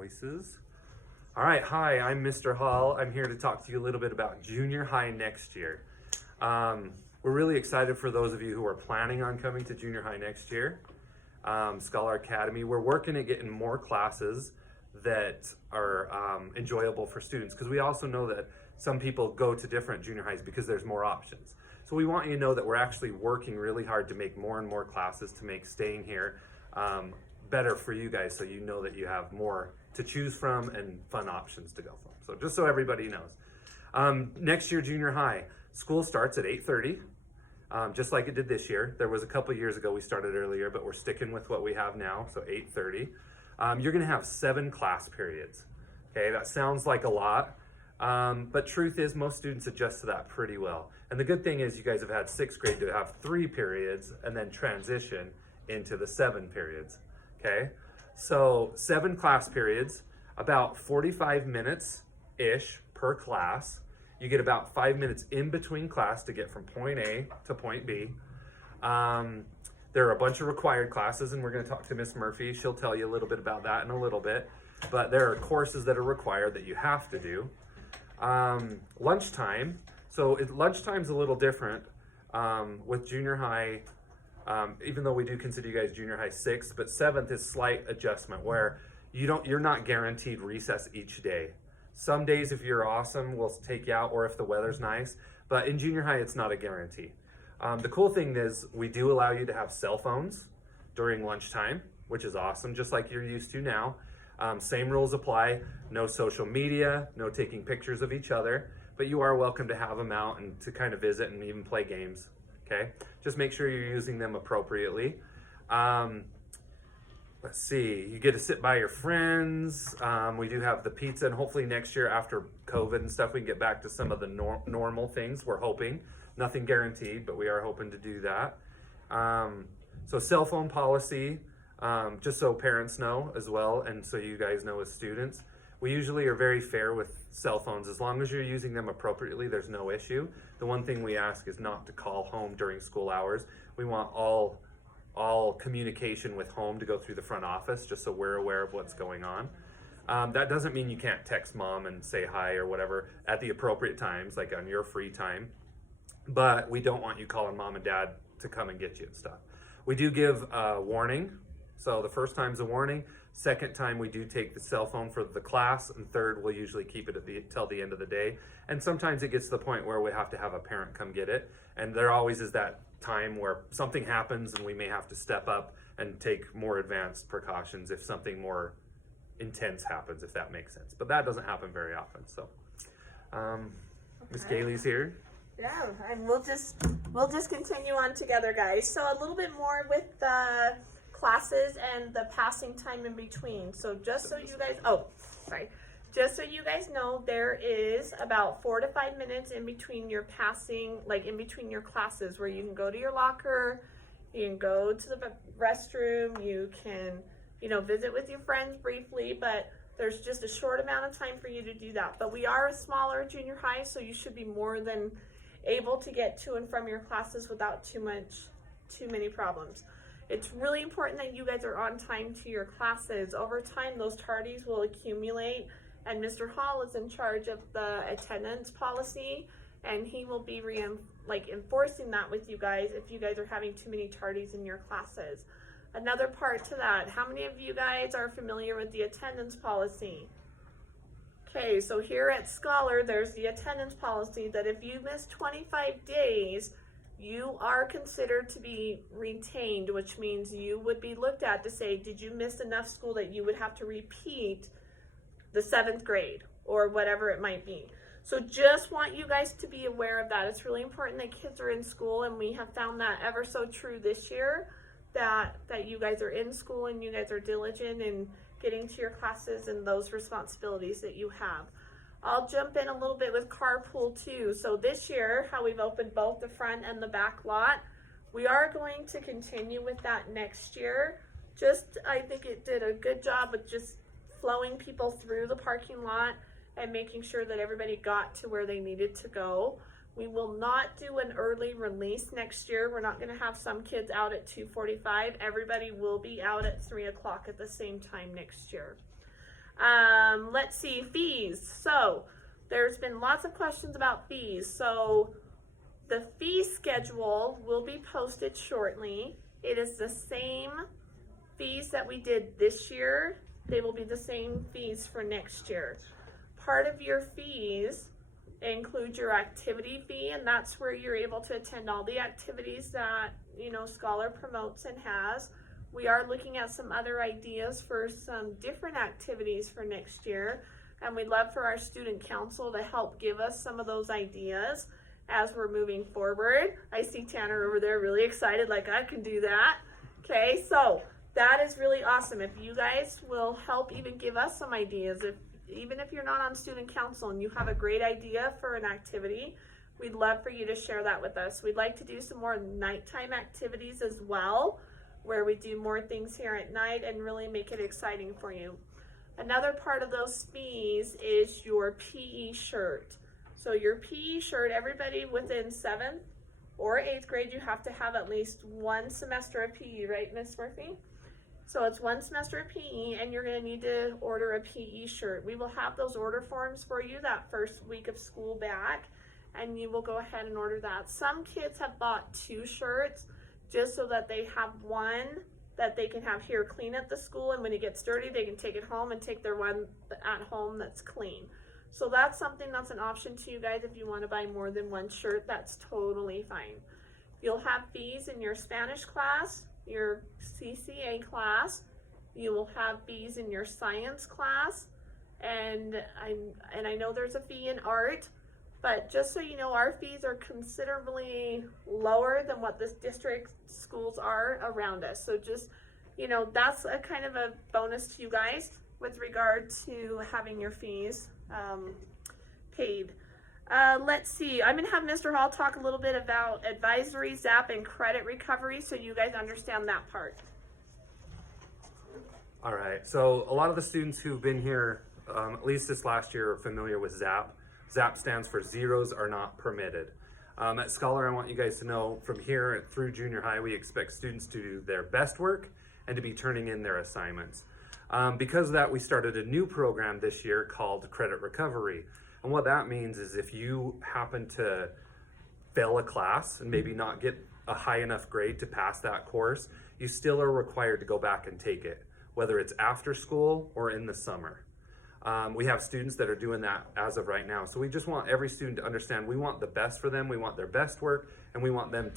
voices. All right, hi, I'm Mr. Hall. I'm here to talk to you a little bit about junior high next year. We're really excited for those of you who are planning on coming to junior high next year. Scholar Academy, we're working at getting more classes that are enjoyable for students, because we also know that some people go to different junior highs because there's more options. So we want you to know that we're actually working really hard to make more and more classes to make staying here better for you guys, so you know that you have more to choose from and fun options to go from. So just so everybody knows. Next year, junior high, school starts at 8:30, just like it did this year. There was a couple years ago we started earlier, but we're sticking with what we have now, so 8:30. You're gonna have 7 class periods. Okay, that sounds like a lot, but truth is most students adjust to that pretty well. And the good thing is you guys have had 6th grade to have 3 periods and then transition into the 7 periods. Okay, so 7 class periods, about 45 minutes-ish per class. You get about 5 minutes in between class to get from point A to point B. There are a bunch of required classes, and we're going to talk to Miss Murphy. She'll tell you a little bit about that in a little bit. But there are courses that are required that you have to do. Lunchtime. So lunchtime's a little different with junior high. Even though we do consider you guys junior high 6th, but 7th is slight adjustment where you're not guaranteed recess each day. Some days, if you're awesome, we'll take you out, or if the weather's nice, but in junior high, it's not a guarantee. The cool thing is we do allow you to have cell phones during lunchtime, which is awesome, just like you're used to now. Same rules apply, no social media, no taking pictures of each other, but you are welcome to have them out and to kind of visit and even play games. Okay, just make sure you're using them appropriately. Let's see, you get to sit by your friends. We do have the pizza, and hopefully next year after COVID and stuff, we can get back to some of the normal things. We're hoping, nothing guaranteed, but we are hoping to do that. So cell phone policy, just so parents know as well, and so you guys know as students. We usually are very fair with cell phones. As long as you're using them appropriately, there's no issue. The one thing we ask is not to call home during school hours. We want all communication with home to go through the front office, just so we're aware of what's going on. That doesn't mean you can't text mom and say hi or whatever at the appropriate times, like on your free time. But we don't want you calling mom and dad to come and get you and stuff. We do give a warning. So the first time's a warning. Second time we do take the cell phone for the class, and third we'll usually keep it till the end of the day. And sometimes it gets to the point where we have to have a parent come get it. And there always is that time where something happens and we may have to step up and take more advanced precautions if something more intense happens, if that makes sense. But that doesn't happen very often. So Miss Gailey's here. Yeah, and we'll just continue on together, guys. So a little bit more with the classes and the passing time in between. So just so you guys, just so you guys know, there is about 4 to 5 minutes in between your passing, like in between your classes, where you can go to your locker, you can go to the restroom, you can, visit with your friends briefly, but there's just a short amount of time for you to do that. But we are a smaller junior high, so you should be more than able to get to and from your classes without too many problems. It's really important that you guys are on time to your classes. Over time, those tardies will accumulate, and Mr. Hall is in charge of the attendance policy, and he will be enforcing that with you guys if you guys are having too many tardies in your classes. Another part to that, how many of you guys are familiar with the attendance policy? Okay, so here at Scholar, there's the attendance policy that if you miss 25 days, you are considered to be retained, which means you would be looked at to say, did you miss enough school that you would have to repeat the 7th grade or whatever it might be. So just want you guys to be aware of that. It's really important that kids are in school, and we have found that ever so true this year, that you guys are in school and you guys are diligent in getting to your classes and those responsibilities that you have. I'll jump in a little bit with carpool too. So this year, how we've opened both the front and the back lot, we are going to continue with that next year. I think it did a good job with just flowing people through the parking lot and making sure that everybody got to where they needed to go. We will not do an early release next year. We're not going to have some kids out at 2:45. Everybody will be out at 3 o'clock at the same time next year. Let's see, fees. So there's been lots of questions about fees. So the fee schedule will be posted shortly. It is the same fees that we did this year. They will be the same fees for next year. Part of your fees include your activity fee, and that's where you're able to attend all the activities that, you know, Scholar promotes and has. We are looking at some other ideas for some different activities for next year, and we'd love for our student council to help give us some of those ideas as we're moving forward. I see Tanner over there really excited, like I can do that. Okay, so that is really awesome. If you guys will help even give us some ideas, even if you're not on student council and you have a great idea for an activity, we'd love for you to share that with us. We'd like to do some more nighttime activities as well, where we do more things here at night and really make it exciting for you. Another part of those fees is your PE shirt. So your PE shirt, everybody within 7th or 8th grade, you have to have at least one semester of PE, right, Miss Murphy? So it's one semester of PE, and you're going to need to order a PE shirt. We will have those order forms for you that first week of school back, and you will go ahead and order that. Some kids have bought 2 shirts just so that they have one that they can have here clean at the school, and when it gets dirty, they can take it home and take their one at home that's clean. So that's something that's an option to you guys. If you want to buy more than one shirt, that's totally fine. You'll have fees in your Spanish class, your CCA class. You will have fees in your science class, and I know there's a fee in art, but just so you know, our fees are considerably lower than what the district schools are around us. So just, you know, that's a kind of a bonus to you guys with regard to having your fees paid. Let's see, I'm gonna have Mr. Hall talk a little bit about advisory, ZAP, and credit recovery so you guys understand that part. All right, so a lot of the students who've been here, at least this last year, are familiar with ZAP. ZAP stands for Zeros Are Not Permitted. At Scholar, I want you guys to know from here through junior high, we expect students to do their best work and to be turning in their assignments. Because of that, we started a new program this year called Credit Recovery. And what that means is if you happen to fail a class and maybe not get a high enough grade to pass that course, you still are required to go back and take it, whether it's after school or in the summer. We have students that are doing that as of right now. So we just want every student to understand we want the best for them, we want their best work, and we want them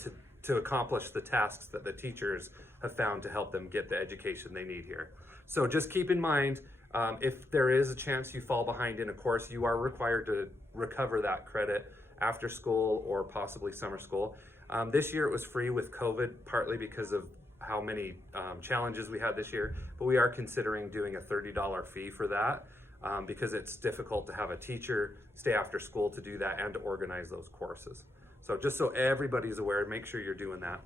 to accomplish the tasks that the teachers have found to help them get the education they need here. So just keep in mind, if there is a chance you fall behind in a course, you are required to recover that credit after school or possibly summer school. This year it was free with COVID, partly because of how many challenges we had this year, but we are considering doing a $30 fee for that because it's difficult to have a teacher stay after school to do that and to organize those courses. So just so everybody's aware, make sure you're doing that.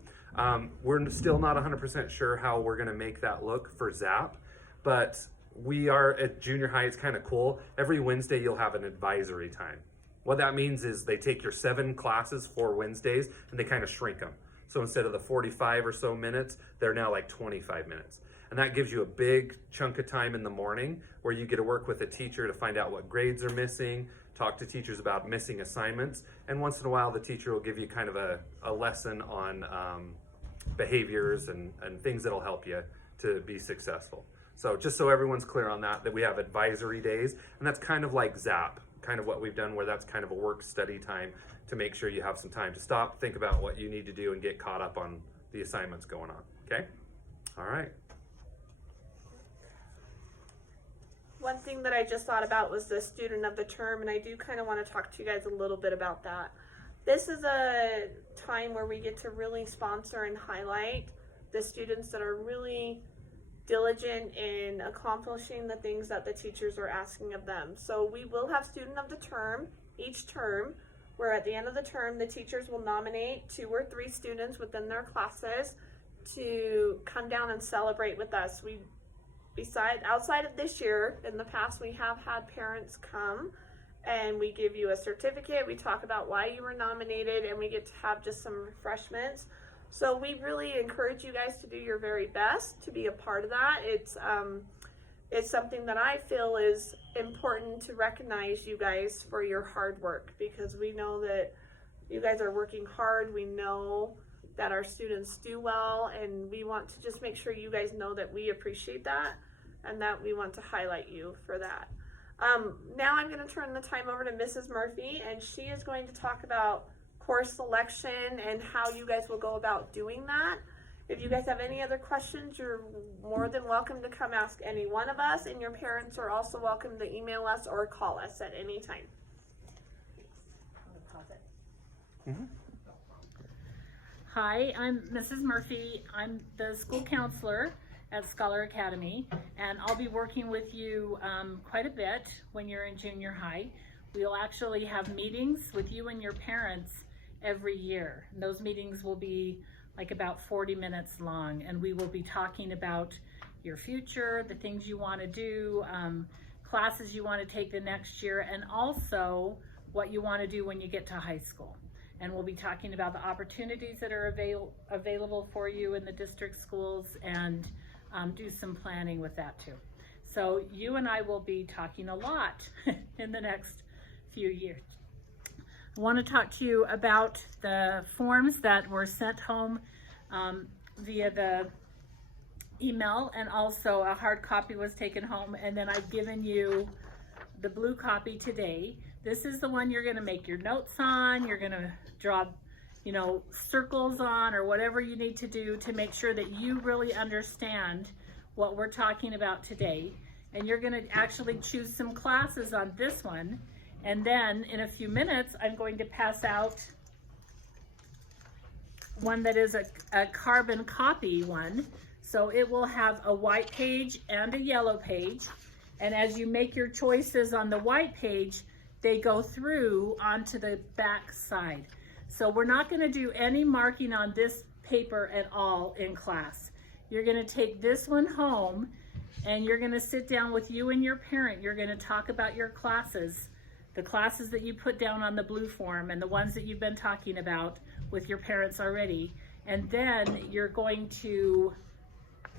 We're still not 100% sure how we're gonna make that look for ZAP, but we are at junior high, it's kind of cool. Every Wednesday you'll have an advisory time. What that means is they take your 7 classes for Wednesdays and they kind of shrink them. So instead of the 45 or so minutes, they're now like 25 minutes. And that gives you a big chunk of time in the morning where you get to work with a teacher to find out what grades are missing, talk to teachers about missing assignments, and once in a while the teacher will give you kind of a lesson on behaviors and things that'll help you to be successful. So just so everyone's clear on that we have advisory days, and that's kind of like ZAP, kind of what we've done where that's kind of a work study time to make sure you have some time to stop, think about what you need to do, and get caught up on the assignments going on, okay? All right. One thing that I just thought about was the student of the term, and I do kind of want to talk to you guys a little bit about that. This is a time where we get to really sponsor and highlight the students that are really diligent in accomplishing the things that the teachers are asking of them. So we will have student of the term each term, where at the end of the term the teachers will nominate 2 or 3 students within their classes to come down and celebrate with us. Outside of this year, in the past we have had parents come and we give you a certificate, we talk about why you were nominated, and we get to have just some refreshments. So we really encourage you guys to do your very best to be a part of that. It's it's something that I feel is important to recognize you guys for your hard work, because we know that you guys are working hard. We know that our students do well, and we want to just make sure you guys know that we appreciate that and that we want to highlight you for that. Now I'm going to turn the time over to Mrs. Murphy, and she is going to talk about course selection and how you guys will go about doing that. If you guys have any other questions, you're more than welcome to come ask any one of us, and your parents are also welcome to email us or call us at any time. Hi, I'm Mrs. Murphy. I'm the school counselor at Scholar Academy, and I'll be working with you quite a bit when you're in junior high. We'll actually have meetings with you and your parents every year. And those meetings will be like about 40 minutes long, and we will be talking about your future, the things you want to do, classes you want to take the next year, and also what you want to do when you get to high school. And we'll be talking about the opportunities that are available for you in the district schools, and do some planning with that too. So you and I will be talking a lot in the next few years. I want to talk to you about the forms that were sent home via the email, and also a hard copy was taken home, and then I've given you the blue copy today. This is the one you're going to make your notes on. You're going to draw, you know, circles on, or whatever you need to do to make sure that you really understand what we're talking about today. And you're going to actually choose some classes on this one. And then in a few minutes, I'm going to pass out one that is a carbon copy one. So it will have a white page and a yellow page. And as you make your choices on the white page, they go through onto the back side. So we're not going to do any marking on this paper at all in class. You're going to take this one home, and you're going to sit down with you and your parent. You're going to talk about your classes, the classes that you put down on the blue form and the ones that you've been talking about with your parents already. And then you're going to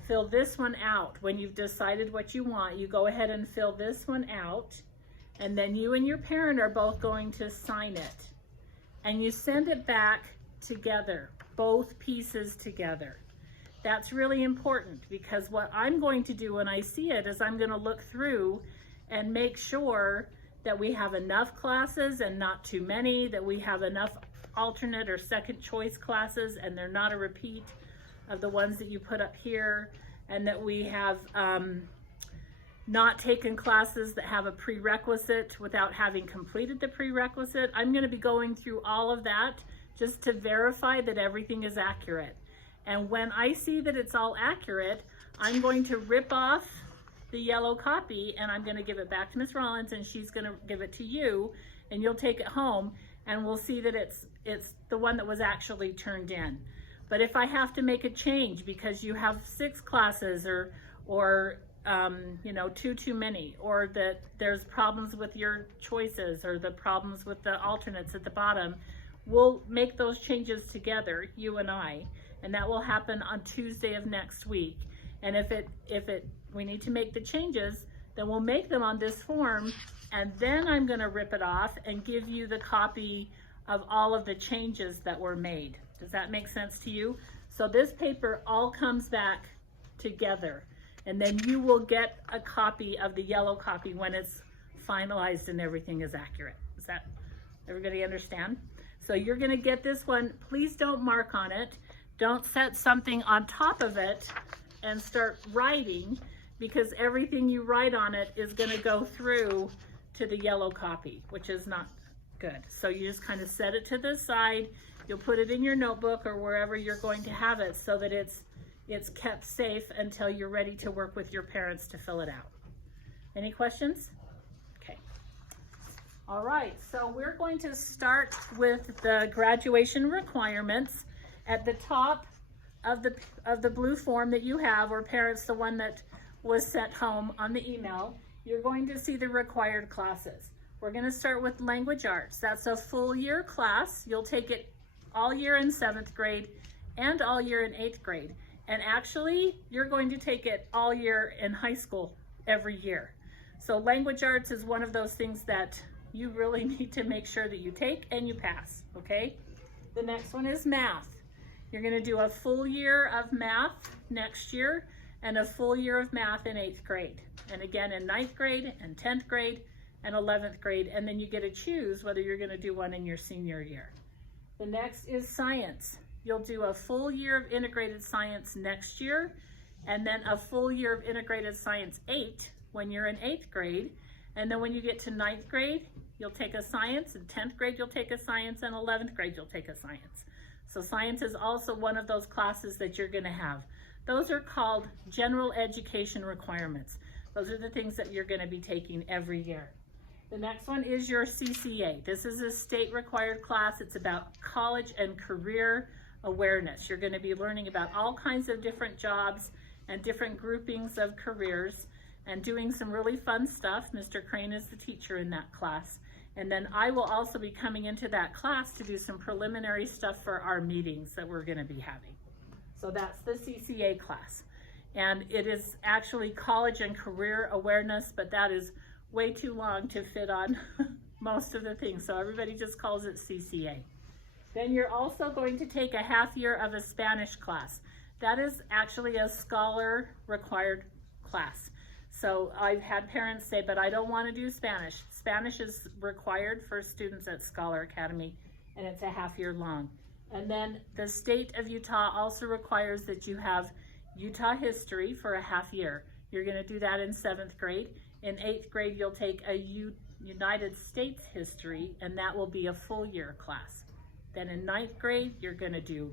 fill this one out. When you've decided what you want, you go ahead and fill this one out, and then you and your parent are both going to sign it. And you send it back together, both pieces together. That's really important, because what I'm going to do when I see it is I'm going to look through and make sure that we have enough classes and not too many, that we have enough alternate or second choice classes and they're not a repeat of the ones that you put up here, and that we have not taken classes that have a prerequisite without having completed the prerequisite. I'm going to be going through all of that just to verify that everything is accurate. And when I see that it's all accurate, I'm going to rip off the yellow copy, and I'm going to give it back to Ms. Rollins, and she's going to give it to you, and you'll take it home, and we'll see that it's the one that was actually turned in. But if I have to make a change because you have 6 classes, or you know, too many, or that there's problems with your choices, or the problems with the alternates at the bottom, we'll make those changes together, you and I, and that will happen on Tuesday of next week. And if we need to make the changes, then we'll make them on this form, and then I'm going to rip it off and give you the copy of all of the changes that were made. Does that make sense to you? So this paper all comes back together, and then you will get a copy of the yellow copy when it's finalized and everything is accurate. Does that, everybody understand? So you're going to get this one. Please don't mark on it. Don't set something on top of it and start writing, because everything you write on it is going to go through to the yellow copy, which is not good. So you just kind of set it to the side. You'll put it in your notebook or wherever you're going to have it, so that it's kept safe until you're ready to work with your parents to fill it out. Any questions? Okay. All right, so we're going to start with the graduation requirements. At the top of the blue form that you have, or parents, the one that was sent home on the email, you're going to see the required classes. We're going to start with language arts. That's a full year class. You'll take it all year in 7th grade and all year in 8th grade. And actually, you're going to take it all year in high school every year. So language arts is one of those things that you really need to make sure that you take and you pass, okay? The next one is math. You're gonna do a full year of math next year and a full year of math in 8th grade. And again in 9th grade and 10th grade and 11th grade, and then you get to choose whether you're gonna do one in your senior year. The next is science. You'll do a full year of integrated science next year, and then a full year of integrated science 8 when you're in 8th grade. And then when you get to 9th grade, you'll take a science, and 10th grade you'll take a science, and 11th grade you'll take a science. So science is also one of those classes that you're gonna have. Those are called general education requirements. Those are the things that you're gonna be taking every year. The next one is your CCA. This is a state required class. It's about college and career awareness. You're gonna be learning about all kinds of different jobs and different groupings of careers and doing some really fun stuff. Mr. Crane is the teacher in that class. And then I will also be coming into that class to do some preliminary stuff for our meetings that we're gonna be having. So that's the CCA class. And it is actually college and career awareness, but that is way too long to fit on most of the things. So everybody just calls it CCA. Then you're also going to take a half year of a Spanish class. That is actually a scholar required class. So I've had parents say, but I don't want to do Spanish. Spanish is required for students at Scholar Academy, and it's a half year long. And then the state of Utah also requires that you have Utah history for a half year. You're going to do that in 7th grade. In 8th grade, you'll take a United States history, and that will be a full year class. Then in 9th grade, you're going to do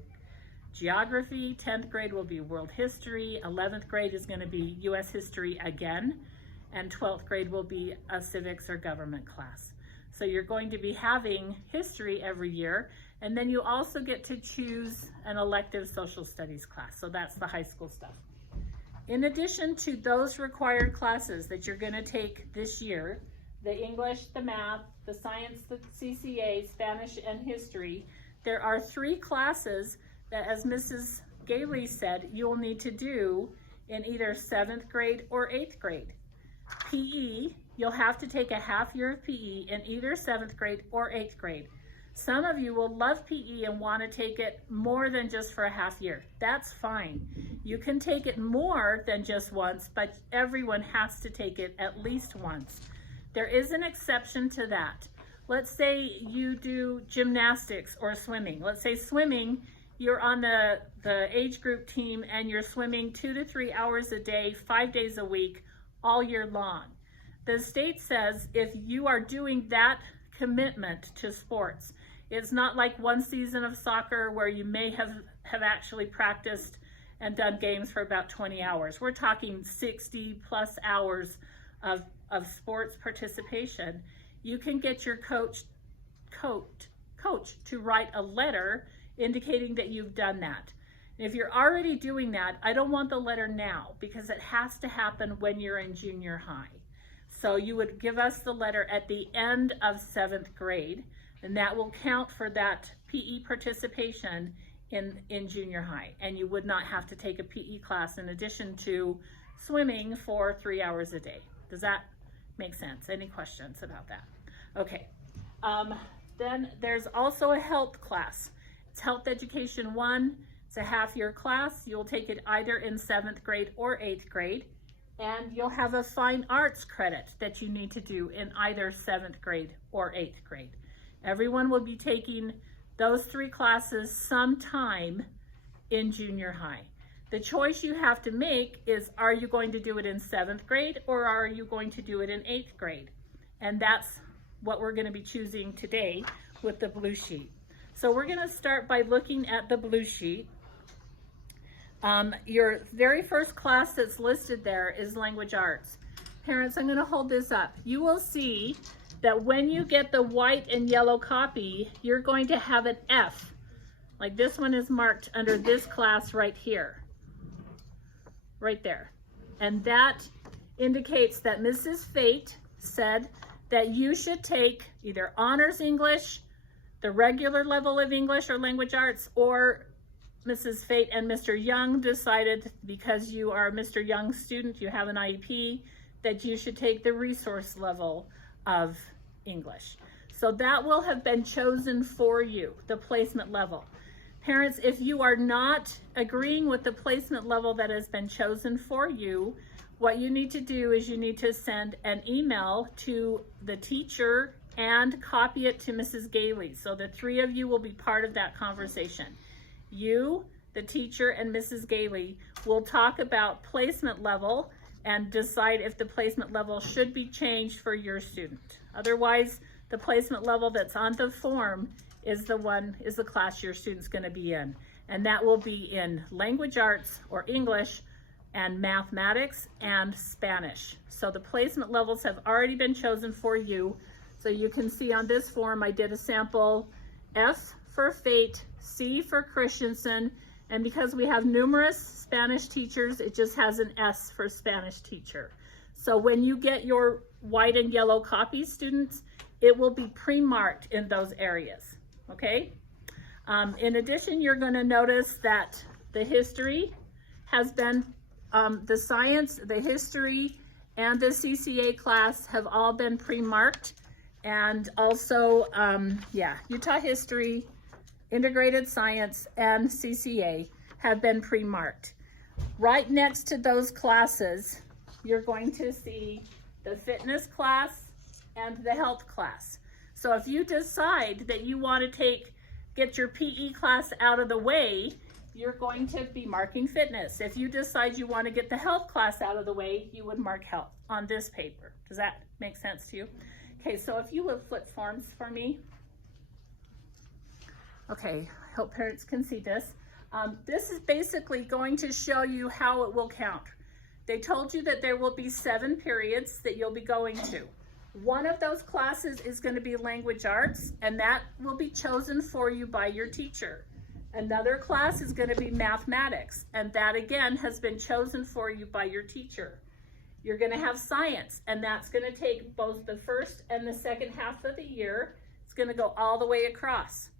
geography. 10th grade will be world history. 11th grade is going to be U.S. history again. And 12th grade will be a civics or government class. So you're going to be having history every year. And then you also get to choose an elective social studies class. So that's the high school stuff. In addition to those required classes that you're going to take this year, the English, the math, the science, the CCA, Spanish, and history, there are 3 classes that, as Mrs. Gailey said, you'll need to do in either 7th grade or 8th grade. PE, you'll have to take a half year of PE in either 7th grade or 8th grade. Some of you will love PE and want to take it more than just for a half year. That's fine. You can take it more than just once, but everyone has to take it at least once. There is an exception to that. Let's say you do gymnastics or swimming. Let's say swimming, you're on the age group team and you're swimming 2 to 3 hours a day, 5 days a week, all year long. The state says if you are doing that commitment to sports, it's not like one season of soccer where you may have actually practiced and done games for about 20 hours. We're talking 60 plus hours of sports participation. You can get your coach to write a letter indicating that you've done that. If you're already doing that, I don't want the letter now because it has to happen when you're in junior high. So you would give us the letter at the end of 7th grade, and that will count for that PE participation in junior high. And you would not have to take a PE class in addition to swimming for 3 hours a day. Does that make sense? Any questions about that? Okay. Then there's also a health class. It's Health Education 1. It's a half-year class. You'll take it either in 7th grade or 8th grade. And you'll have a fine arts credit that you need to do in either 7th grade or 8th grade. Everyone will be taking those 3 classes sometime in junior high. The choice you have to make is, are you going to do it in 7th grade or are you going to do it in 8th grade? And that's what we're going to be choosing today with the blue sheet. So we're going to start by looking at the blue sheet. Your very first class that's listed there is language arts. Parents, I'm going to hold this up. You will see that when you get the white and yellow copy, you're going to have an F. Like this one is marked under this class right here. Right there. And that indicates that Mrs. Fate said that you should take either honors English, the regular level of English or language arts, or Mrs. Fate and Mr. Young decided, because you are a Mr. Young student, you have an IEP, that you should take the resource level of English. So that will have been chosen for you, the placement level. Parents, if you are not agreeing with the placement level that has been chosen for you, what you need to do is you need to send an email to the teacher and copy it to Mrs. Gailey. So the three of you will be part of that conversation. You, the teacher, and Mrs. Gailey will talk about placement level and decide if the placement level should be changed for your student. Otherwise, the placement level that's on the form is the class your student's going to be in. And that will be in language arts or English and mathematics and Spanish. So the placement levels have already been chosen for you. So you can see on this form, I did a sample F for Fate, C for Christensen, and because we have numerous Spanish teachers, it just has an S for Spanish teacher. So when you get your white and yellow copies, students, it will be pre-marked in those areas, okay? In addition, you're gonna notice that the history has been, the science, the history, and the CCA class have all been pre-marked. And also, Utah History, Integrated Science, and CCA have been pre-marked. Right next to those classes, you're going to see the fitness class and the health class. So if you decide that you want to get your PE class out of the way, you're going to be marking fitness. If you decide you want to get the health class out of the way, you would mark health on this paper. Does that make sense to you? Okay, so if you would flip forms for me. Okay, I hope parents can see this. This is basically going to show you how it will count. They told you that there will be 7 periods that you'll be going to. One of those classes is going to be language arts, and that will be chosen for you by your teacher. Another class is going to be mathematics, and that again has been chosen for you by your teacher. You're going to have science, and that's going to take both the first and the second half of the year. It's going to go all the way across.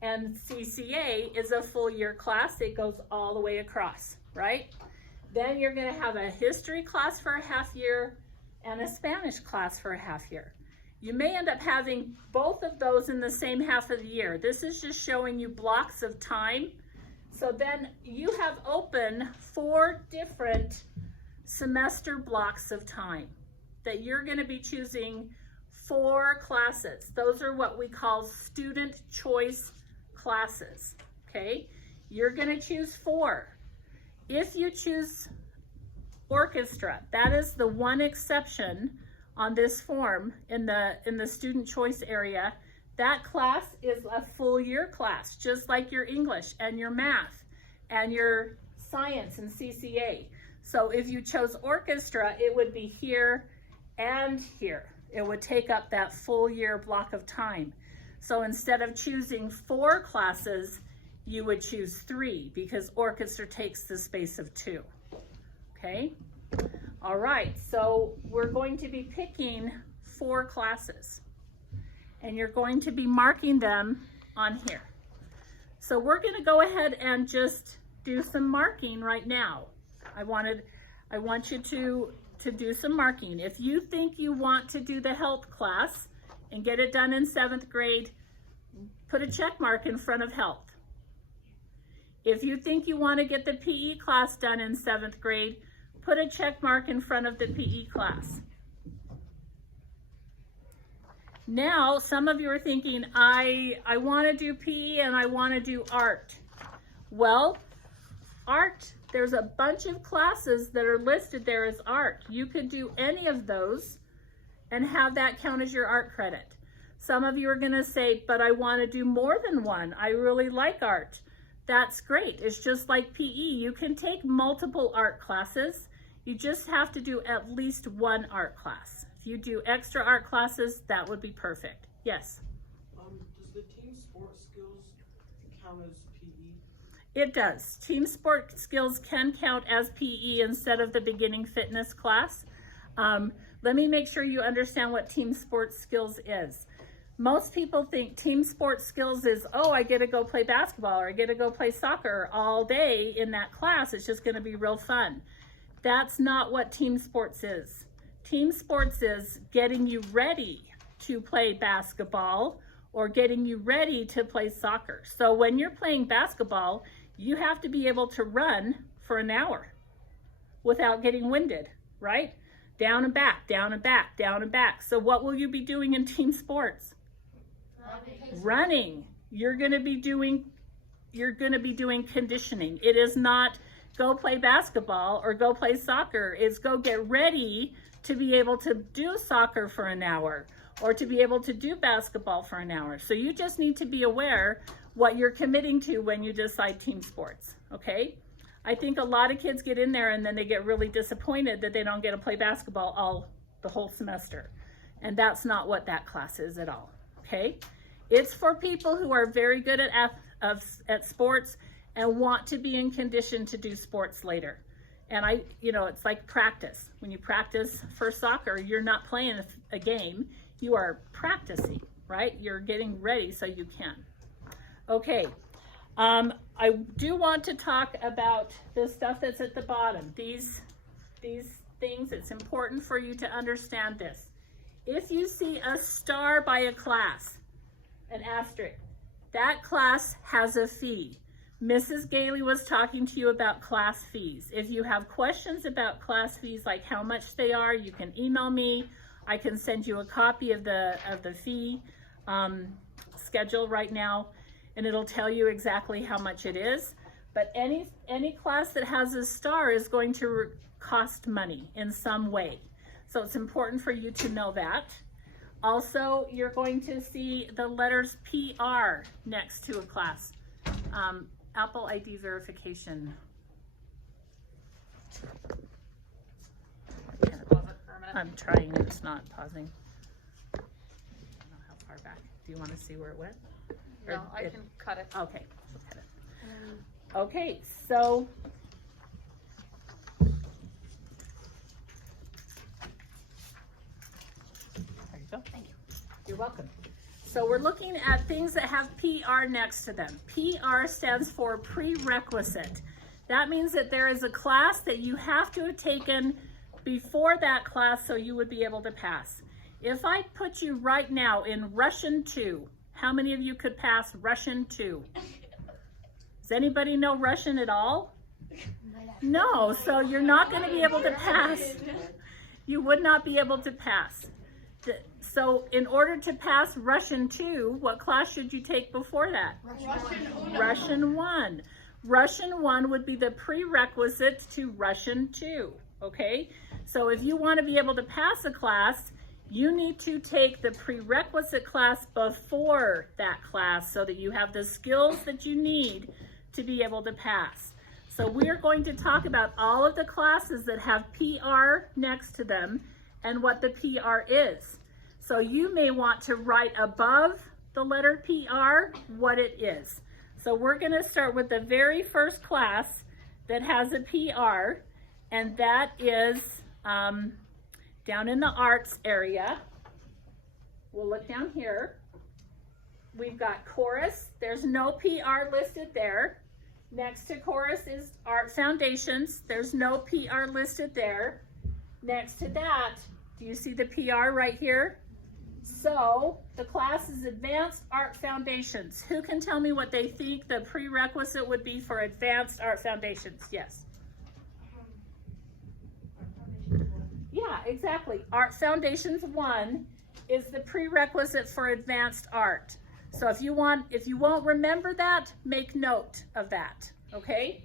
And CCA is a full year class. It goes all the way across, right? Then you're going to have a history class for a half year and a Spanish class for a half year. You may end up having both of those in the same half of the year. This is just showing you blocks of time. So then you have open 4 different semester blocks of time that you're going to be choosing 4 classes. Those are what we call student choice classes, okay? You're going to choose 4. If you choose orchestra, that is the one exception on this form in the student choice area. That class is a full year class, just like your English and your math and your science and CCA. So if you chose orchestra, it would be here and here. It would take up that full year block of time. So instead of choosing 4 classes, you would choose 3 because orchestra takes the space of 2. Okay? All right, so we're going to be picking 4 classes and you're going to be marking them on here. So we're going to go ahead and just do some marking right now. I want you to do some marking. If you think you want to do the health class and get it done in 7th grade, put a check mark in front of health. If you think you want to get the PE class done in 7th grade, put a check mark in front of the PE class. Now, some of you are thinking, I want to do PE and I want to do art. Well, art, there's a bunch of classes that are listed there as art. You could do any of those and have that count as your art credit. Some of you are going to say, but I want to do more than one. I really like art. That's great. It's just like PE. You can take multiple art classes. You just have to do at least 1 art class. If you do extra art classes, that would be perfect. Yes? Does the team sport skills count as PE? It does. Team sport skills can count as PE instead of the beginning fitness class. Let me make sure you understand what team sport skills is. Most people think team sport skills is, oh, I get to go play basketball or I get to go play soccer all day in that class. It's just going to be real fun. That's not what team sports is. Team sports is getting you ready to play basketball or getting you ready to play soccer. So when you're playing basketball, you have to be able to run for an hour without getting winded, right? Down and back, down and back, down and back. So what will you be doing in team sports? Running. You're going to be doing conditioning. It is not go play basketball or go play soccer. It's go get ready to be able to do soccer for an hour or to be able to do basketball for an hour. So you just need to be aware what you're committing to when you decide team sports, okay? I think a lot of kids get in there and then they get really disappointed that they don't get to play basketball the whole semester. And that's not what that class is at all, okay? It's for people who are very good at sports and want to be in condition to do sports later. And it's like practice. When you practice for soccer, you're not playing a game, you are practicing, right? You're getting ready so you can. Okay, I do want to talk about the stuff that's at the bottom. These things, it's important for you to understand this. If you see a star by a class, an asterisk, that class has a fee. Mrs. Gailey was talking to you about class fees. If you have questions about class fees, like how much they are, you can email me. I can send you a copy of the fee schedule right now, and it'll tell you exactly how much it is. But any class that has a star is going to cost money in some way. So it's important for you to know that. Also, you're going to see the letters PR next to a class. Apple ID verification. I'm trying, it's not pausing. I don't know how far back. Do you want to see where it went? No, I can cut it. Okay, we'll cut it. Okay, so there you go. Thank you. You're welcome. So we're looking at things that have PR next to them. PR stands for prerequisite. That means that there is a class that you have to have taken before that class so you would be able to pass. If I put you right now in Russian 2, how many of you could pass Russian 2? Does anybody know Russian at all? No, so you're not going to be able to pass. You would not be able to pass. So in order to pass Russian 2, what class should you take before that? Russian 1. Russian 1 would be the prerequisite to Russian 2, okay? So if you want to be able to pass a class, you need to take the prerequisite class before that class so that you have the skills that you need to be able to pass. So we're going to talk about all of the classes that have PR next to them and what the PR is. So you may want to write above the letter PR what it is. So we're going to start with the very first class that has a PR, and that is down in the arts area. We'll look down here. We've got chorus. There's no PR listed there. Next to chorus is art foundations. There's no PR listed there. Next to that, do you see the PR right here? So the class is Advanced Art Foundations. Who can tell me what they think the prerequisite would be for Advanced Art Foundations? Yes. Yeah, exactly. Art Foundations 1 is the prerequisite for Advanced Art. So if you won't remember that, make note of that, okay?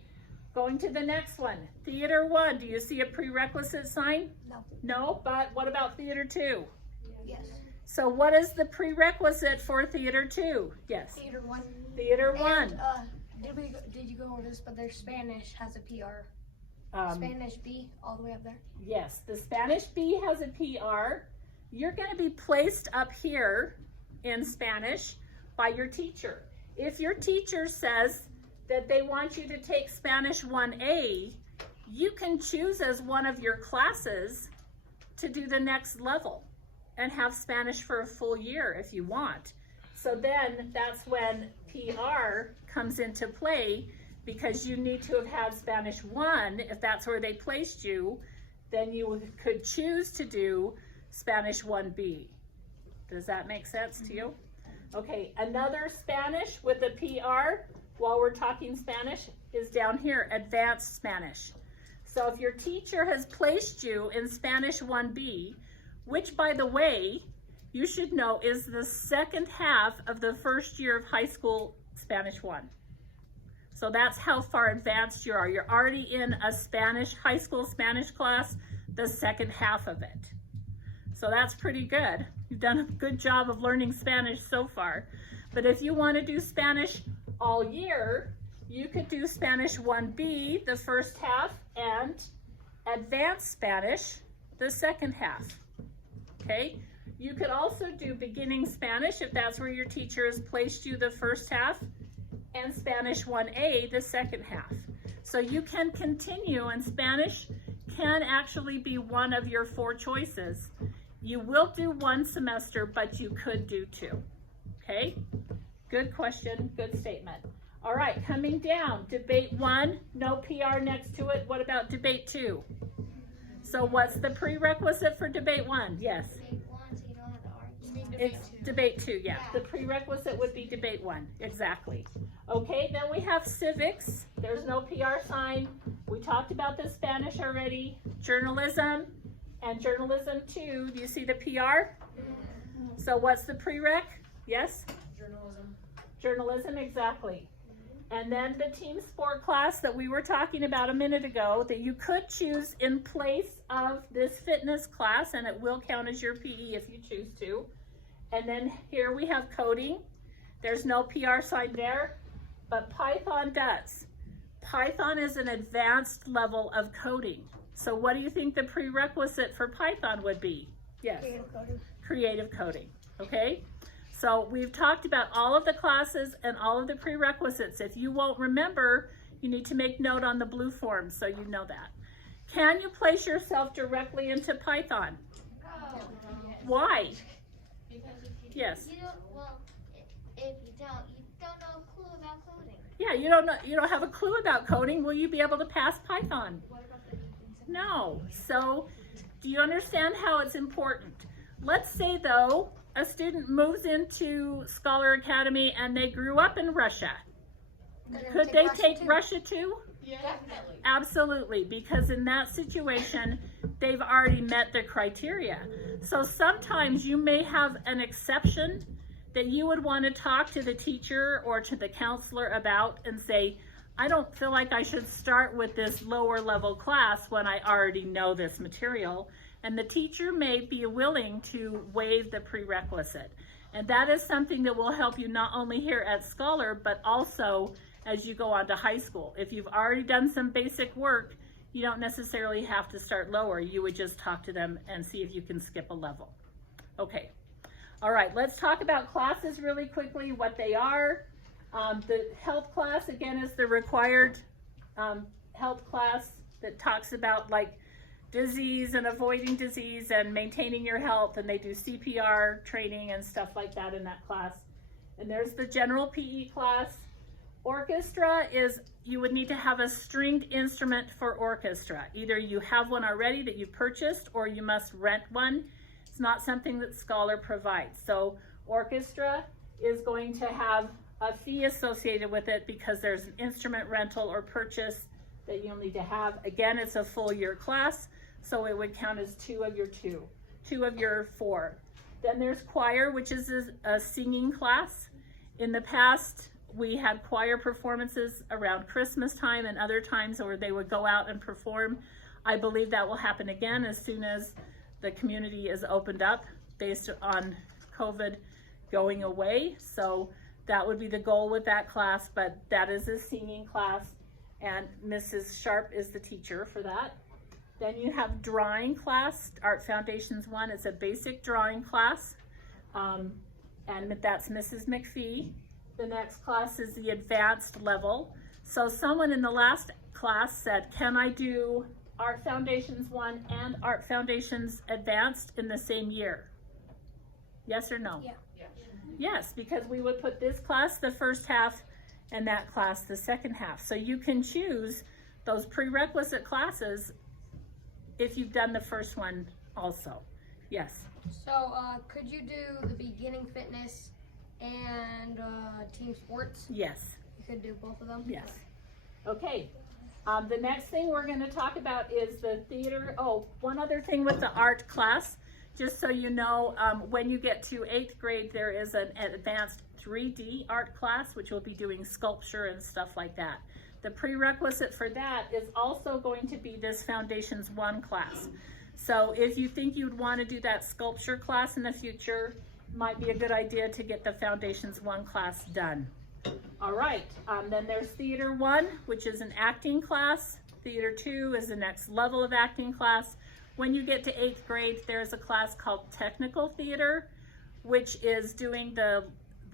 Going to the next one, Theater 1. Do you see a prerequisite sign? No. No, but what about Theater 2? Yes. So what is the prerequisite for Theater 2? Yes. Theater 1. Theater 1. Did you go over this? But their Spanish has a PR. Spanish B, all the way up there. Yes, the Spanish B has a PR. You're going to be placed up here in Spanish by your teacher. If your teacher says that they want you to take Spanish 1A, you can choose as one of your classes to do the next level and have Spanish for a full year if you want. So then that's when PR comes into play, because you need to have had Spanish 1, if that's where they placed you, then you could choose to do Spanish 1B. Does that make sense to you? Okay, another Spanish with a PR while we're talking Spanish is down here, Advanced Spanish. So if your teacher has placed you in Spanish 1B, which by the way, you should know is the second half of the first year of high school Spanish 1. So that's how far advanced you are. You're already in a high school Spanish class, the second half of it. So that's pretty good. You've done a good job of learning Spanish so far. But if you want to do Spanish all year, you could do Spanish 1B, the first half, and Advanced Spanish, the second half. Okay? You could also do Beginning Spanish if that's where your teacher has placed you the first half, and Spanish 1A, the second half. So you can continue, and Spanish can actually be one of your 4 choices. You will do 1 semester, but you could do 2. Okay? Good question, good statement. All right, coming down, debate 1, no PR next to it. What about debate 2? So what's the prerequisite for debate 1? Yes. Debate 1, so you know how to argue. It's debate 2, yeah. The prerequisite would be debate 1, exactly. Okay, then we have civics. There's no PR sign. We talked about the Spanish already. Journalism and journalism 2. Do you see the PR? So what's the prereq? Yes? Journalism. Journalism, exactly. And then the team sport class that we were talking about a minute ago that you could choose in place of this fitness class, and it will count as your PE if you choose to. And then here we have coding. There's no PR sign there, but Python does. Python is an advanced level of coding. So what do you think the prerequisite for Python would be? Yes. Creative coding. Creative coding, okay? So we've talked about all of the classes and all of the prerequisites. If you won't remember, you need to make note on the blue form so you know that. Can you place yourself directly into Python? No. Why? Because Yes. you don't, well, if you don't know a clue about coding. Yeah, you don't have a clue about coding. Will you be able to pass Python? What about the No. So do you understand how it's important? Let's say though, a student moves into Scholar Academy and they grew up in Russia. Could they take Russia too? Yeah, definitely. Absolutely, because in that situation, they've already met the criteria. So sometimes you may have an exception that you would want to talk to the teacher or to the counselor about and say, I don't feel like I should start with this lower level class when I already know this material. And the teacher may be willing to waive the prerequisite. And that is something that will help you not only here at Scholar, but also as you go on to high school. If you've already done some basic work, you don't necessarily have to start lower. You would just talk to them and see if you can skip a level. Okay. All right, let's talk about classes really quickly, what they are. The health class, again, is the required health class that talks about like disease and avoiding disease and maintaining your health, and they do CPR training and stuff like that in that class. And there's the general PE class. Orchestra is, you would need to have a stringed instrument for orchestra. Either you have one already that you purchased or you must rent one. It's not something that Scholar provides. So orchestra is going to have a fee associated with it because there's an instrument rental or purchase that you'll need to have. Again, it's a full year class, so it would count as two of your 4. Then there's choir, which is a singing class. In the past, we had choir performances around Christmas time and other times where they would go out and perform. I believe that will happen again as soon as the community is opened up based on COVID going away. So that would be the goal with that class, but that is a singing class, and Mrs. Sharp is the teacher for that. Then you have drawing class, Art Foundations 1. It's a basic drawing class, and that's Mrs. McPhee. The next class is the advanced level. So someone in the last class said, can I do Art Foundations 1 and Art Foundations Advanced in the same year? Yes or no? Yeah. Yes, because we would put this class the first half and that class the second half. So you can choose those prerequisite classes if you've done the first one also. Yes. So, could you do the beginning fitness and team sports? Yes. You could do both of them? Yes. Okay. The next thing we're going to talk about is the theater. Oh, one other thing with the art class, just so you know, when you get to 8th grade, there is an advanced 3D art class, which will be doing sculpture and stuff like that. The prerequisite for that is also going to be this Foundations 1 class. So if you think you'd want to do that sculpture class in the future, might be a good idea to get the Foundations 1 class done. All right, then there's Theater 1, which is an acting class. Theater 2 is the next level of acting class. When you get to 8th grade, there's a class called Technical Theater, which is doing the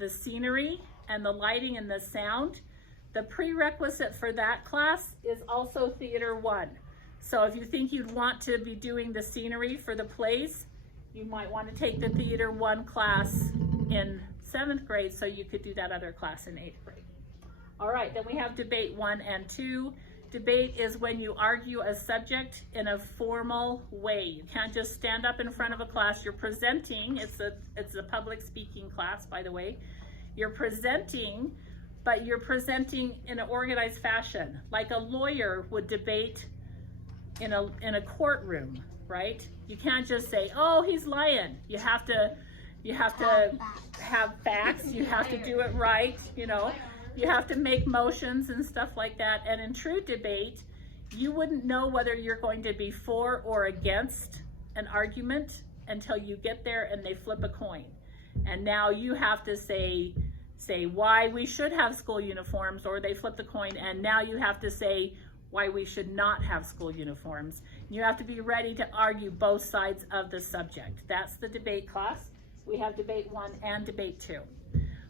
scenery and the lighting and the sound. The prerequisite for that class is also Theater 1. So if you think you'd want to be doing the scenery for the plays, you might want to take the Theater 1 class in 7th grade so you could do that other class in 8th grade. All right, then we have Debate 1 and 2. Debate is when you argue a subject in a formal way. You can't just stand up in front of a class. You're presenting. It's a public speaking class, by the way. You're presenting, but you're presenting in an organized fashion, like a lawyer would debate in a courtroom, right? You can't just say, "Oh, he's lying." You have to have facts. You have to do it right, you know. You have to make motions and stuff like that. And in true debate, you wouldn't know whether you're going to be for or against an argument until you get there and they flip a coin. And now you have to say why we should have school uniforms, or they flip the coin and now you have to say why we should not have school uniforms. You have to be ready to argue both sides of the subject. That's the debate class. We have Debate 1 and Debate 2.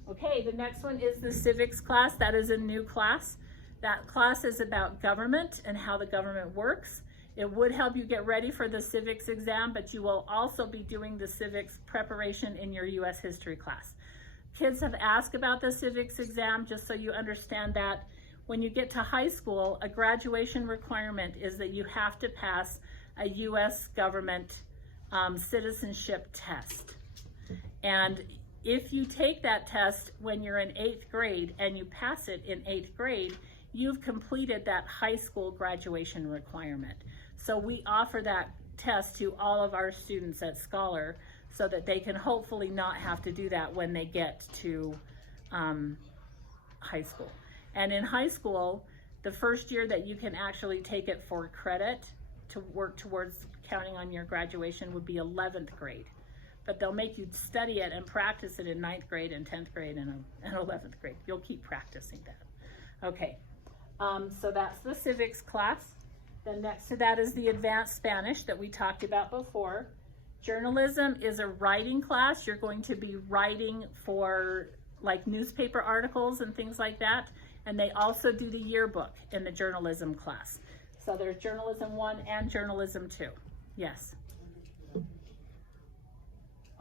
Okay, the next one is the civics class. That is a new class. That class is about government and how the government works. It would help you get ready for the civics exam, but you will also be doing the civics preparation in your U.S. history class. Kids have asked about the civics exam, just so you understand that. When you get to high school, a graduation requirement is that you have to pass a U.S. government citizenship test. And if you take that test when you're in 8th grade and you pass it in 8th grade, you've completed that high school graduation requirement. So we offer that test to all of our students at Scholar so that they can hopefully not have to do that when they get to high school. And in high school, the first year that you can actually take it for credit to work towards counting on your graduation would be 11th grade. But they'll make you study it and practice it in 9th grade and 10th grade and 11th grade. You'll keep practicing that. Okay, so that's the civics class. Then next to that is the advanced Spanish that we talked about before. Journalism is a writing class. You're going to be writing for like newspaper articles and things like that. And they also do the yearbook in the journalism class. So there's Journalism 1 and Journalism 2. Yes.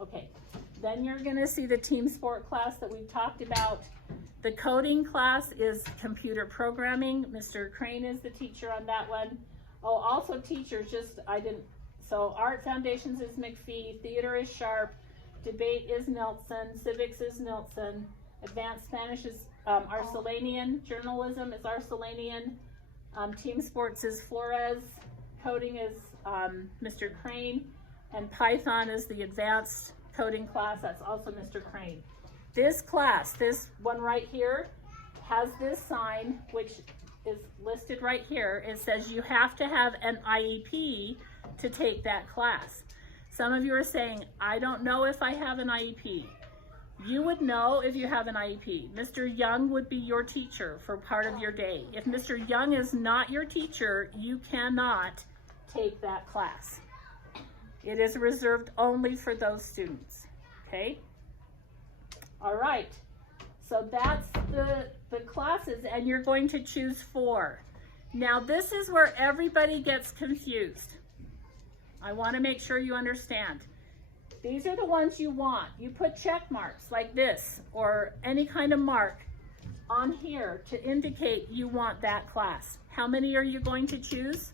Okay, then you're gonna see the team sport class that we've talked about. The coding class is computer programming. Mr. Crane is the teacher on that one. Oh, also teachers, so Art Foundations is McPhee, Theater is Sharp, Debate is Nelson, Civics is Nelson, Advanced Spanish is Arcelanian, Journalism is Arcelanian, Team Sports is Flores, Coding is Mr. Crane, and Python is the advanced coding class. That's also Mr. Crane. This class, this one right here, has this sign, which is listed right here. It says you have to have an IEP to take that class. Some of you are saying, I don't know if I have an IEP. You would know if you have an IEP. Mr. Young would be your teacher for part of your day. If Mr. Young is not your teacher, you cannot take that class. It is reserved only for those students, okay? All right, so that's the classes, and you're going to choose 4. Now this is where everybody gets confused. I wanna make sure you understand. These are the ones you want. You put check marks like this, or any kind of mark on here to indicate you want that class. How many are you going to choose?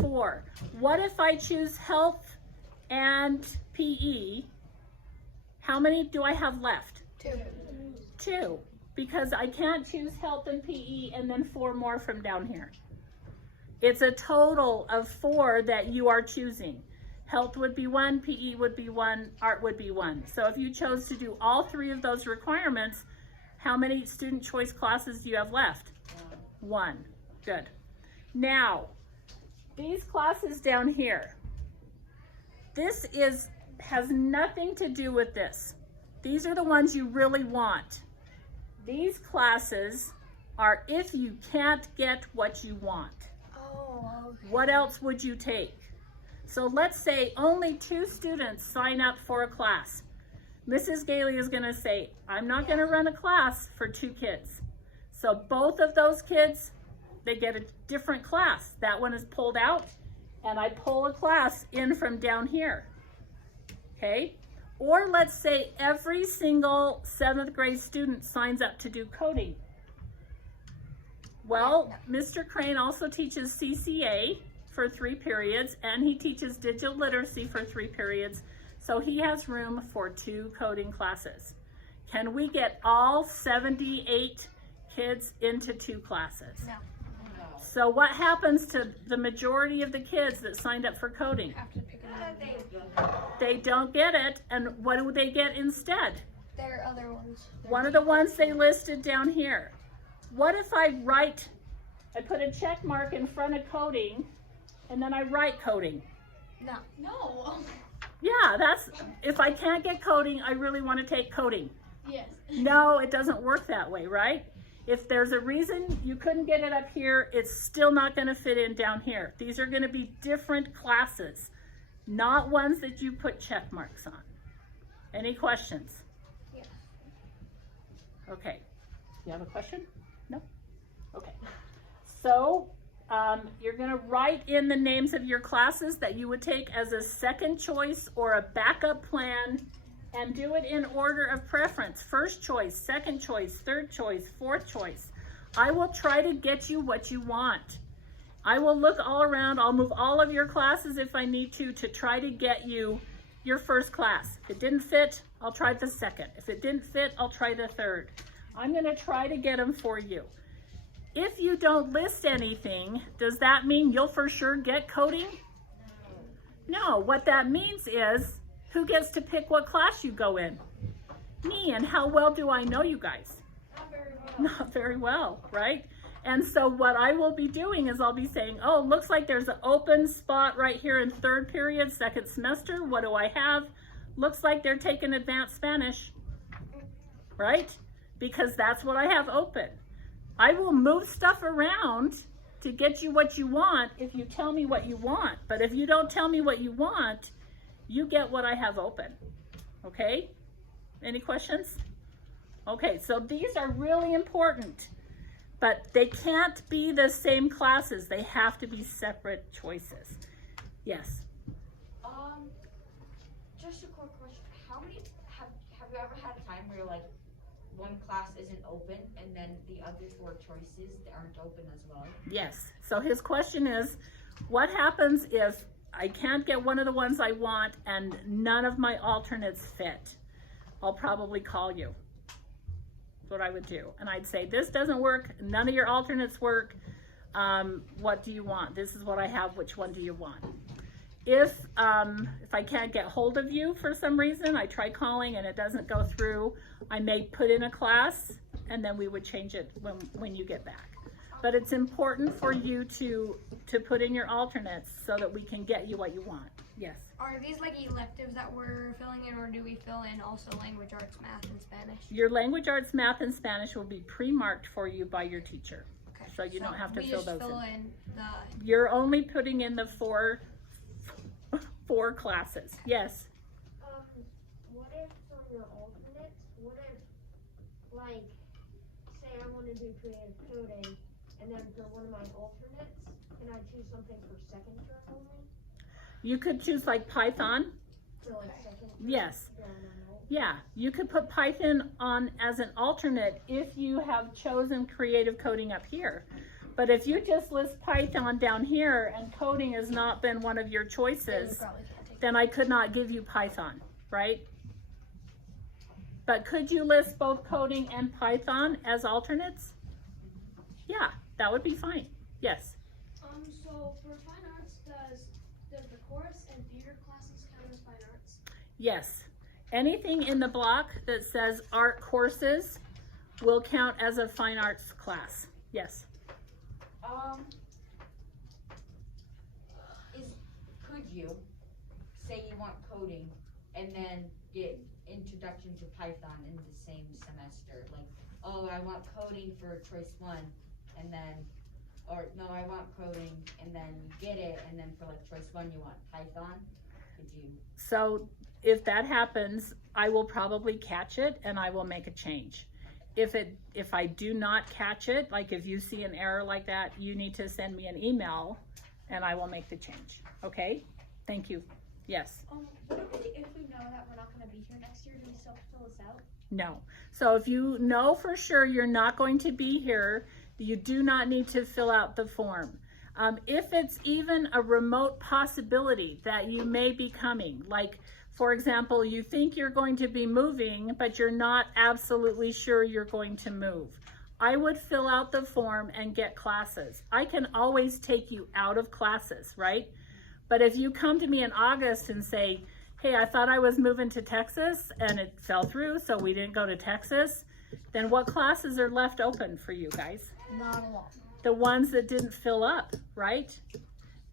4. What if I choose health and PE? How many do I have left? 2. Because I can't choose health and PE and then 4 more from down here. It's a total of 4 that you are choosing. Health would be 1, PE would be 1, art would be 1. So if you chose to do all 3 of those requirements, how many student choice classes do you have left? 1. Good. Now, these classes down here, this has nothing to do with this. These are the ones you really want. These classes are if you can't get what you want. Oh, okay. What else would you take? So let's say only 2 students sign up for a class. Mrs. Gailey is going to say, I'm not going to run a class for 2 kids. So both of those kids, they get a different class. That one is pulled out, and I pull a class in from down here. Okay? Or let's say every single 7th grade student signs up to do coding. Well, Mr. Crane also teaches CCA for 3 periods, and he teaches digital literacy for 3 periods. So he has room for 2 coding classes. Can we get all 78 kids into 2 classes? No. So what happens to the majority of the kids that signed up for coding? Have to pick another. They don't get it, and what do they get instead? There are other ones. One of the ones they listed down here. What if I put a check mark in front of coding, and then I write coding? No. Yeah, if I can't get coding, I really want to take coding. Yes. No, it doesn't work that way, right? If there's a reason you couldn't get it up here, it's still not going to fit in down here. These are going to be different classes, not ones that you put check marks on. Any questions? Yes. Okay. You have a question? No? Okay. So you're going to write in the names of your classes that you would take as a second choice or a backup plan, and do it in order of preference. First choice, second choice, third choice, fourth choice. I will try to get you what you want. I will look all around. I'll move all of your classes if I need to try to get you your first class. If it didn't fit, I'll try the second. If it didn't fit, I'll try the third. I'm going to try to get them for you. If you don't list anything, does that mean you'll for sure get coding? No, what that means is, who gets to pick what class you go in? Me, and how well do I know you guys? Not very well. Not very well, right? And so what I will be doing is I'll be saying, oh, looks like there's an open spot right here in 3rd period, 2nd semester. What do I have? Looks like they're taking advanced Spanish, right? Because that's what I have open. I will move stuff around to get you what you want if you tell me what you want. But if you don't tell me what you want, you get what I have open. Okay? Any questions? Okay, so these are really important, but they can't be the same classes. They have to be separate choices. Yes? Just a quick question. How many, have you ever had a time where like one class isn't open and then the other 4 choices that aren't open as well? Yes. So his question is, what happens if I can't get one of the ones I want and none of my alternates fit? I'll probably call you. That's what I would do. And I'd say, this doesn't work. None of your alternates work. What do you want? This is what I have. Which one do you want? If I can't get hold of you for some reason, I try calling and it doesn't go through, I may put in a class and then we would change it when you get back. But it's important for you to put in your alternates so that we can get you what you want. Yes? Are these like electives that we're filling in, or do we fill in also language arts, math, and Spanish? Your language arts, math, and Spanish will be pre-marked for you by your teacher. Okay. So you don't have to fill those in. The You're only putting in the four classes. Yes? What if on your alternates, what if, like, say I want to do creative coding, and then for one of my alternates, can I choose something for 2nd term only? You could choose like Python. For like 2nd term? Yes. Yeah, I don't know. Yeah, you could put Python on as an alternate if you have chosen creative coding up here. But if you just list Python down here and coding has not been one of your Then you choices, probably can't take then I could not give you Python, right? But could you list both coding and Python as alternates? Yeah, that would be fine. Yes. So for fine arts, does the chorus and theater classes count as fine arts? Yes. Anything in the block that says art courses will count as a fine arts class. Yes. Could you say you want coding and then get introduction to Python in the same semester? Like, oh, I want coding for choice 1, and then, or no, I want coding, and then you get it, and then for like choice 1 you want Python? Could you? So if that happens, I will probably catch it and I will make a change. If I do not catch it, like if you see an error like that, you need to send me an email and I will make the change. Okay? Thank you. Yes. What if we know that we're not going to be here next year? Do we still fill this out? No. So if you know for sure you're not going to be here, you do not need to fill out the form. If it's even a remote possibility that you may be coming, like for example, you think you're going to be moving, but you're not absolutely sure you're going to move, I would fill out the form and get classes. I can always take you out of classes, right? But if you come to me in August and say, hey, I thought I was moving to Texas and it fell through, so we didn't go to Texas, then what classes are left open for you guys? Not a lot. The ones that didn't fill up, right?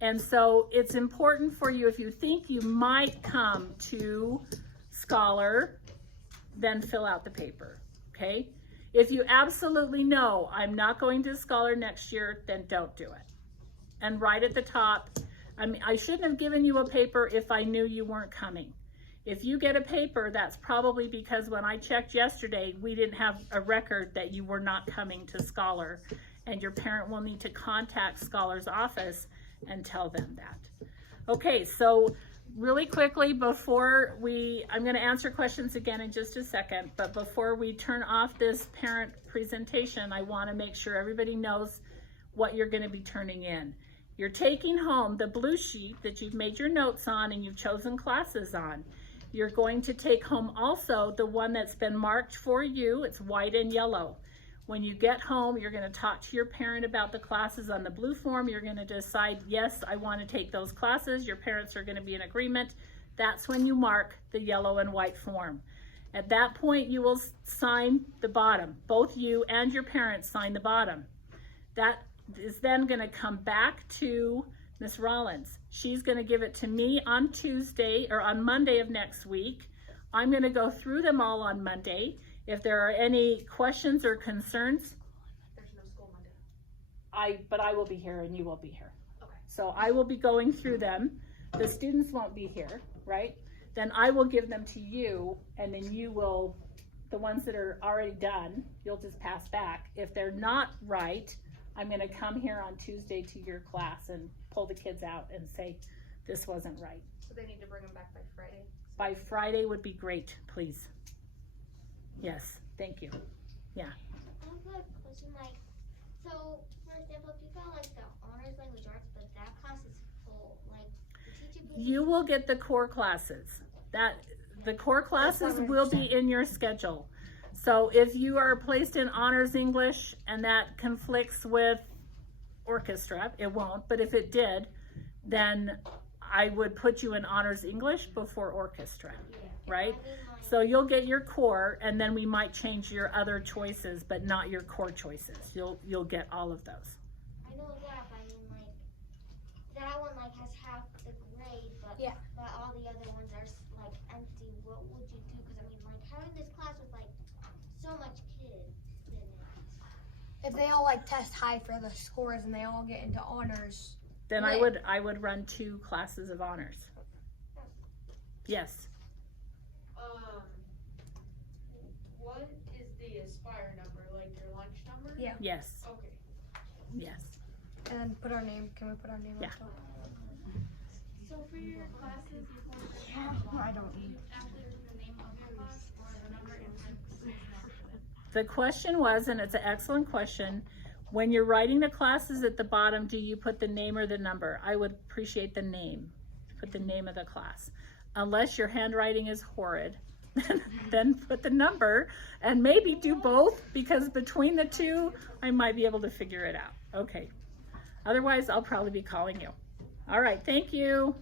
And so it's important for you, if you think you might come to Scholar, then fill out the paper, okay? If you absolutely know I'm not going to Scholar next year, then don't do it. And right at the top, I mean, I shouldn't have given you a paper if I knew you weren't coming. If you get a paper, that's probably because when I checked yesterday, we didn't have a record that you were not coming to Scholar, and your parent will need to contact Scholar's office and tell them that. Okay, so really quickly before I'm going to answer questions again in just a second, but before we turn off this parent presentation, I want to make sure everybody knows what you're going to be turning in. You're taking home the blue sheet that you've made your notes on and you've chosen classes on. You're going to take home also the one that's been marked for you. It's white and yellow. When you get home, you're going to talk to your parent about the classes on the blue form. You're going to decide, yes, I want to take those classes. Your parents are going to be in agreement. That's when you mark the yellow and white form. At that point, you will sign the bottom. Both you and your parents sign the bottom. That is then going to come back to Miss Rollins. She's going to give it to me on Tuesday or on Monday of next week. I'm going to go through them all on Monday. If there are any questions or concerns, There's no school Monday. but I will be here and you will be here. Okay. So I will be going through them. The students won't be here, right? Then I will give them to you, and then you will, the ones that are already done, you'll just pass back. If they're not right, I'm going to come here on Tuesday to your class and pull the kids out and say, this wasn't right. So they need to bring them back by Friday. By Friday would be great, please. Yes, thank you. Yeah. I have a question, like, so, for example, if you got, like, the honors language arts, but that class is full, like, the teacher... You will get the core classes. The core classes will be in your schedule. So if you are placed in honors English and that conflicts with orchestra, it won't, but if it did, then I would put you in honors English before orchestra, right? So you'll get your core, and then we might change your other choices, but not your core choices. You'll get all of those. I know that, but I mean, like, that one, like, has half the grade, but, Yeah. but all the other ones are, like, empty. What would you do? Because, I mean, like, having this class with, like, so much kids in it. If they all like test high for the scores and they all get into honors, Then Right. I would run 2 classes of honors. Yes. What is the Aspire number, like your lunch number? Yeah. Yes. Okay. Yes. and then put our name. Can we put our name Yeah. on top? So for your classes, you want I don't. after the name of your class or the number in parentheses? The question was, and it's an excellent question, When you're writing the classes at the bottom, do you put the name or the number? I would appreciate the name. Put the name of the class. Unless your handwriting is horrid, then put the number, and maybe do both, because between the two, I might be able to figure it out. Okay. Otherwise, I'll probably be calling you. All right, thank you.